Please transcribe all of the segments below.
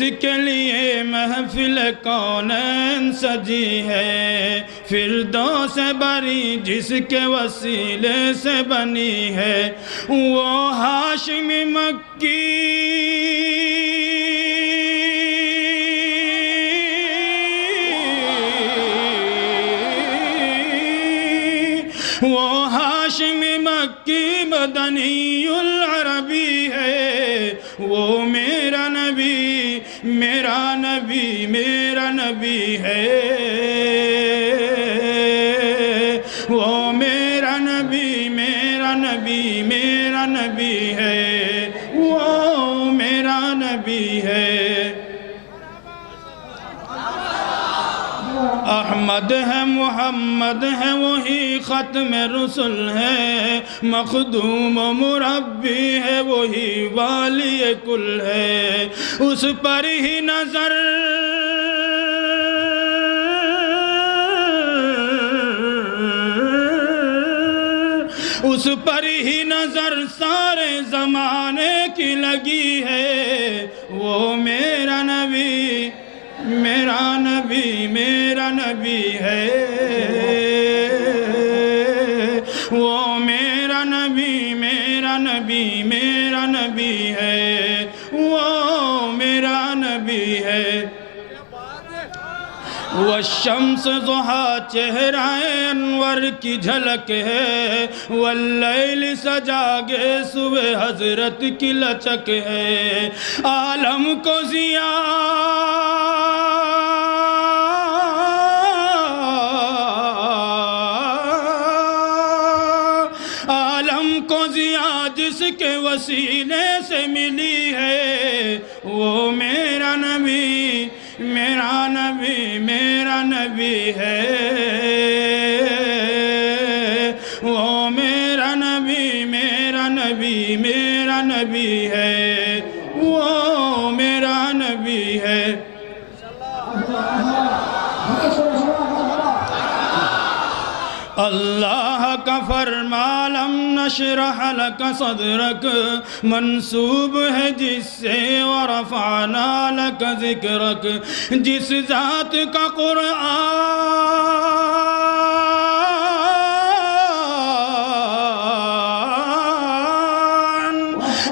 اس کے لیے محفل کونین سجی ہے، فردوس بری جس کے وسیلے سے بنی ہے، وہ ہاشمی مکی وہ ہاشمی مکی مدنی العربی ہے، وہ میرا نبی میرا نبی میرا نبی ہے، وہ میرا نبی میرا نبی میرا نبی ہے، وہ میرا نبی ہے۔ احمد ہے محمد ہے وہی ختم رسل ہے، مخدوم و مربی ہے وہی والی کل ہے، اس پر ہی نظر اس پر ہی نظر سارے زمانے کی لگی ہے، وہ میرا نبی میرا نبی میرا نبی ہے، وہ میرا نبی میرا نبی میرا نبی ہے، وہ میرا نبی ہے۔ والشمس ضحا چہرہ انور کی جھلک ہے، واللیل سجاگے صبح حضرت کی لچک ہے، عالم کو ضیاء جس کے وسیلے سے ملی ہے، وہ میرا نبی میرا نبی میرا نبی ہے، وہ میرا نبی میرا نبی میرا نبی ہے، وہ میرا نبی ہے۔ اللہ کا فرما لم نشرح لک صدرک منسوب ہے جس سے ورفعنا لک ذکرک، جس ذات کا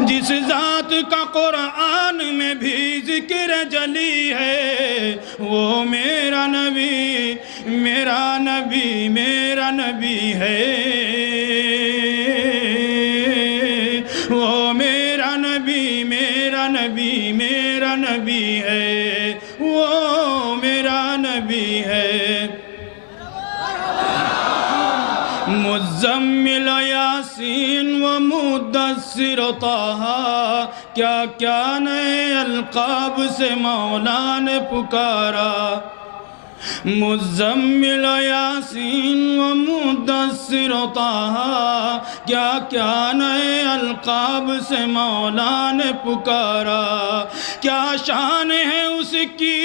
جس ذات کا قرآن میں بھی ذکر جلی ہے، وہ میرا نبی میرا نبی میرا نبی ہے، وہ میرا نبی میرا نبی میرا نبی ہے، وہ میرا نبی ہے۔ مزمل یاسین و مدثر طٰہٰ، کیا کیا نئے القاب سے مولا نے پکارا، مزمل یاسین و مدثر طٰہٰ، کیا کیا نئے القاب سے مولا نے پکارا، کیا شان ہے اس کی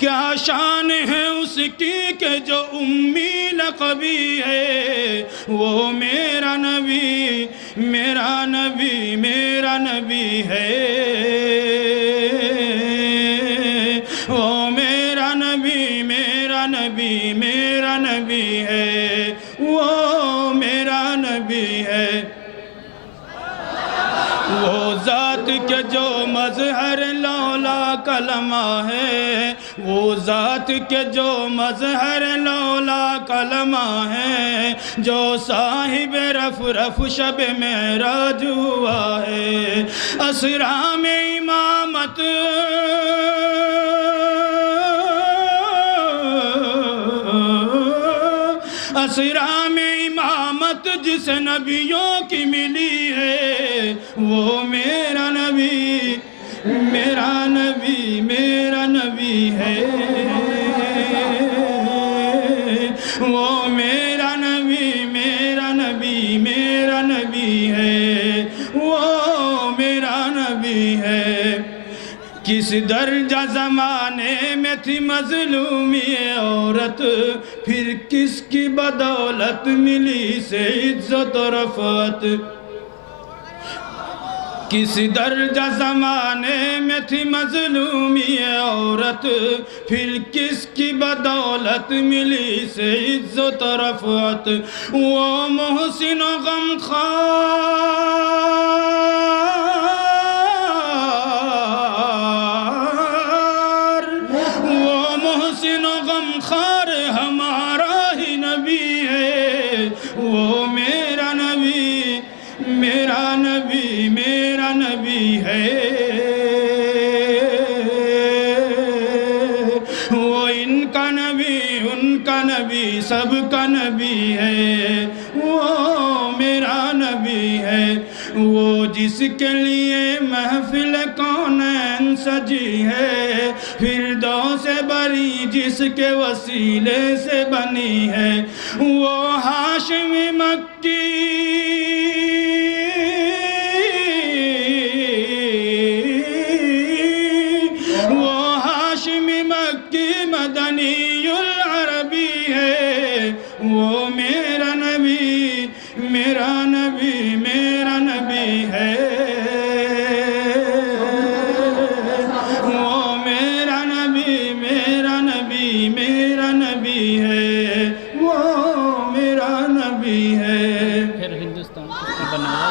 کیا شان ہے اس کی کہ جو امی لقبی ہے، وہ میرا نبی میرا نبی میرا نبی ہے، وہ میرا نبی میرا نبی میرا نبی ہے، وہ میرا نبی ہے۔ وہ ذات کے جو مظہر لولا کلمہ ہے، وہ ذات کے جو مظہر لولا کلمہ ہے، جو صاحب رف رف شب معراج ہوا ہے، اسرا میں امامت اسرا میں امامت جس نبیوں کی ملی ہے، وہ میرا نبی میرا نبی میرا نبی ہے، وہ میرا نبی میرا نبی میرا نبی ہے، وہ میرا نبی ہے۔ کس کس درجہ زمانے میں تھی مظلوم یہ عورت، پھر کس کی بدولت ملی سے عزت و رفعت۔ کس درجہ زمانے میں تھی مظلوم یہ عورت، پھر کس کی بدولت ملی سے عزت و رفعت۔ وہ محسن و غمخوار، وہ محسن و غمخوار ہمارا ہی نبی ہے، وہ میرا نبی، میرا نبی، میرا نبی ہے۔ وہ ان کا نبی، ان کا نبی، سب کا نبی ہے، وہ میرا نبی ہے۔ وہ جس کے لیے محفل کونین سجی ہے، فردوس بری جس کے وسیلے سے بنی ہے۔ وہ ہاشمی مکی، مدنی العربی ہے، وہ میرا نبی، میرا نبی، میرا نبی ہے۔ وہ میرا نبی، میرا نبی، میرا نبی ہے، وہ میرا نبی ہے۔ پھر ہندوستان کس نے بنایا؟